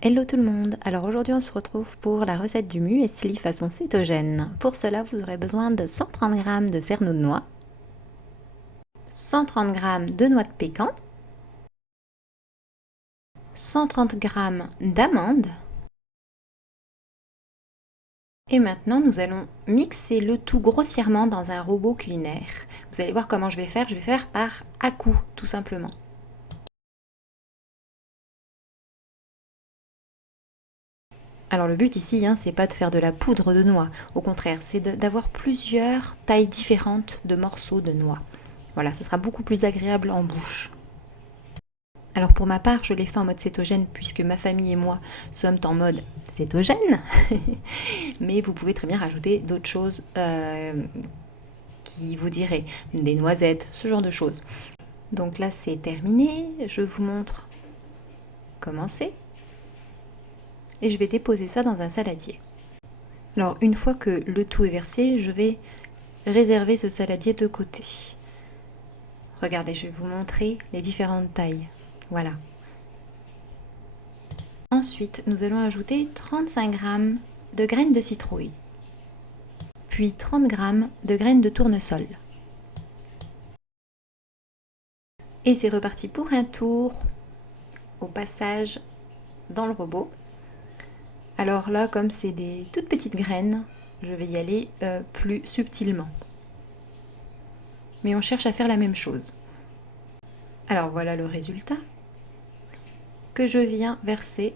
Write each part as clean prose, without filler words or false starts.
Hello tout le monde, alors aujourd'hui on se retrouve pour la recette du muesli façon cétogène. Pour cela vous aurez besoin de 130 g de cerneau de noix, 130 g de noix de pécan, 130 g d'amandes. Et maintenant nous allons mixer le tout grossièrement dans un robot culinaire. Vous allez voir comment je vais faire par à-coups tout simplement. Alors le but ici, c'est pas de faire de la poudre de noix, au contraire, c'est d'avoir plusieurs tailles différentes de morceaux de noix. Voilà, ça sera beaucoup plus agréable en bouche. Alors pour ma part, je l'ai fait en mode cétogène puisque ma famille et moi sommes en mode cétogène. Mais vous pouvez très bien rajouter d'autres choses qui vous diraient, des noisettes, ce genre de choses. Donc là c'est terminé, je vous montre comment c'est. Et je vais déposer ça dans un saladier. Alors une fois que le tout est versé, je vais réserver ce saladier de côté. Regardez, je vais vous montrer les différentes tailles. Voilà. Ensuite, nous allons ajouter 35 g de graines de citrouille, puis 30 g de graines de tournesol. Et c'est reparti pour un tour au passage dans le robot. Alors là, comme c'est des toutes petites graines, je vais y aller plus subtilement. Mais on cherche à faire la même chose. Alors voilà le résultat que je viens verser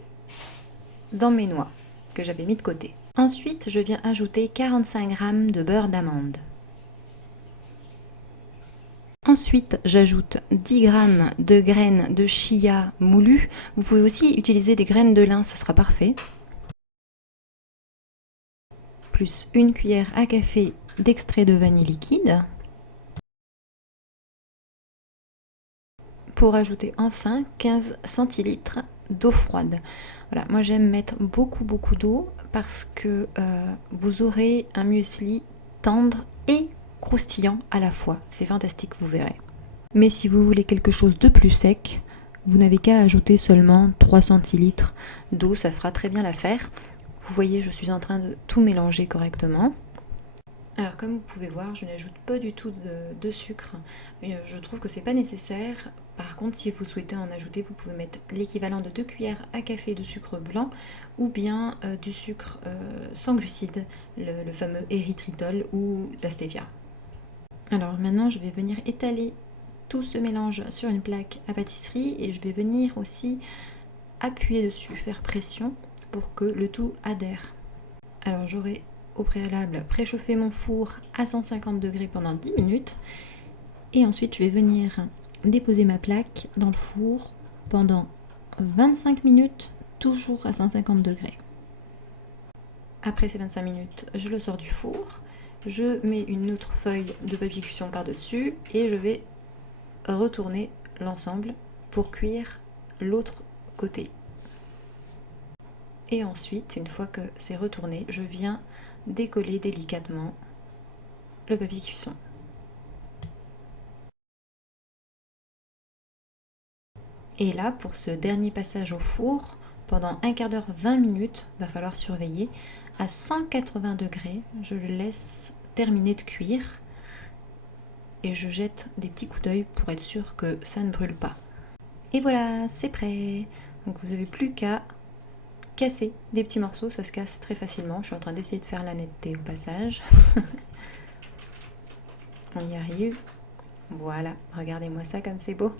dans mes noix que j'avais mis de côté. Ensuite, je viens ajouter 45 g de beurre d'amande. Ensuite, j'ajoute 10 g de graines de chia moulues. Vous pouvez aussi utiliser des graines de lin, ça sera parfait. Plus une cuillère à café d'extrait de vanille liquide. Pour ajouter enfin 15 centilitres d'eau froide. Voilà, moi j'aime mettre beaucoup d'eau parce que vous aurez un muesli tendre et croustillant à la fois. C'est fantastique, vous verrez. Mais si vous voulez quelque chose de plus sec, vous n'avez qu'à ajouter seulement 3 centilitres d'eau, ça fera très bien l'affaire. Vous voyez, je suis en train de tout mélanger correctement. Alors comme vous pouvez voir, je n'ajoute pas du tout de sucre. Je trouve que c'est pas nécessaire. Par contre, si vous souhaitez en ajouter, vous pouvez mettre l'équivalent de 2 cuillères à café de sucre blanc ou bien du sucre sans glucides, le fameux érythritol ou la stevia. Alors maintenant, je vais venir étaler tout ce mélange sur une plaque à pâtisserie et je vais venir aussi appuyer dessus, faire pression pour que le tout adhère. Alors j'aurai au préalable préchauffé mon four à 150 degrés pendant 10 minutes et ensuite je vais venir déposer ma plaque dans le four pendant 25 minutes, toujours à 150 degrés. Après ces 25 minutes, je le sors du four, je mets une autre feuille de papier cuisson par-dessus et je vais retourner l'ensemble pour cuire l'autre côté. Et ensuite, une fois que c'est retourné, je viens décoller délicatement le papier cuisson. Et là, pour ce dernier passage au four, pendant un quart d'heure, 20 minutes, va falloir surveiller à 180 degrés. Je le laisse terminer de cuire et je jette des petits coups d'œil pour être sûr que ça ne brûle pas. Et voilà, c'est prêt. Donc vous n'avez plus qu'à casser des petits morceaux, ça se casse très facilement. Je suis en train d'essayer de faire la netteté au passage. On y arrive. Voilà, regardez-moi ça comme c'est beau.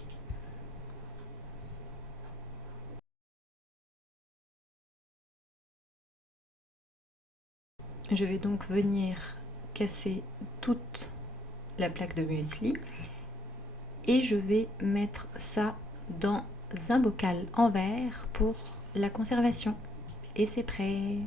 Je vais donc venir casser toute la plaque de muesli et je vais mettre ça dans un bocal en verre pour la conservation. Et c'est prêt!